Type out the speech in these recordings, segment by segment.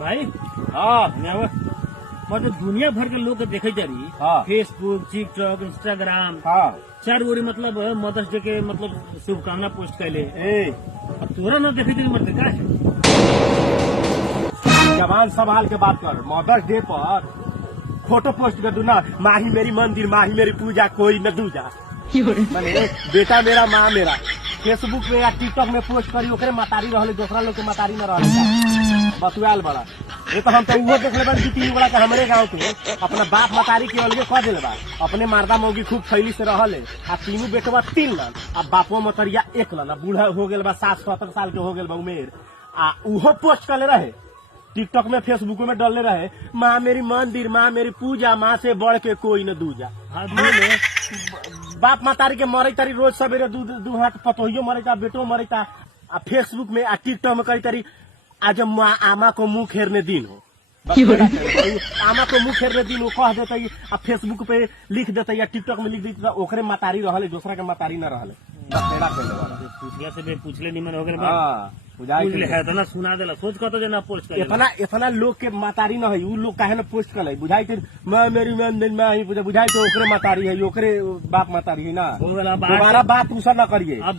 भाई हाँ मतलब दुनिया भर के लोग के देखे जारी हाँ। फेसबुक, टिकटॉक, इंस्टाग्राम हाँ चार गोरी मतलब मदर्स डे के मतलब शुभकामना पोस्ट कैले। ए अब तोरा ना देखे जारी मतलब का है? जवान संभाल के बात कर। मदर्स डे पर फोटो पोस्ट कर दू ना, माही मेरी मंदिर, माही मेरी पूजा, कोई न दूजा। माने बेटा मेरा, माँ मेरा। फेसबुक में या टिकटॉक में पोस्ट करी, ओकरे मतारी रहले, दूसरा लोग के मतारी न रहले। बतुआल बड़ा ये तो हम तो वो देख ले बा 2-3 बड़ा के हमरे गांव के अपना बाप मतारी के अलगे कह दिले बा। अपने मारदा मौगी खूब फैली से रहले आ तीनों बेटवा 3 लन आ बापो मतरिया 1 लन। बूढ़ा हो गेल बा, 60-70 साल के हो गेल बा उमेर। आ उहो पोस्ट करले रहे टिकटॉक में, फेसबुक में डालले रहे, माँ मेरी मंदिर, माँ मेरी पूजा, माँ से बढ़ के कोई न दूजा। बाप मतारी के मरे तारी रोज सवेरे दू हाथ पतोहियो मरे ता, बेटो मरे ता। आ फेसबुक में आ टिकटॉक में कही तारी आज आमा को मुंह फेरने दिन हो, आमा को मुंह फेरने दिन हो कह देते। आ फेसबुक पे लिख देते या टिकटॉक में लिख देते, ओकरे मतारी रहले, दूसरा के मतारी न रहले। पूछला से पूछले निमन हो गेल। हाँ बुझले है तो ना सुना देला, सोच कत जना पोस्ट कर। इतना लोग के मतारी न है, उ लोग काहे न पोस्ट कर बुझाई थे मैं मेरी मंदिर में ही पूजा, बुझाई थे ओकरे मतारी है, ओकरे बाप मतारी है ना। हमारा बात पूछा न करिए, अब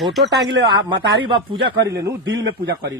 फोटो टांग ले, मतारी बाप पूजा करी ले, दिल में पूजा करी।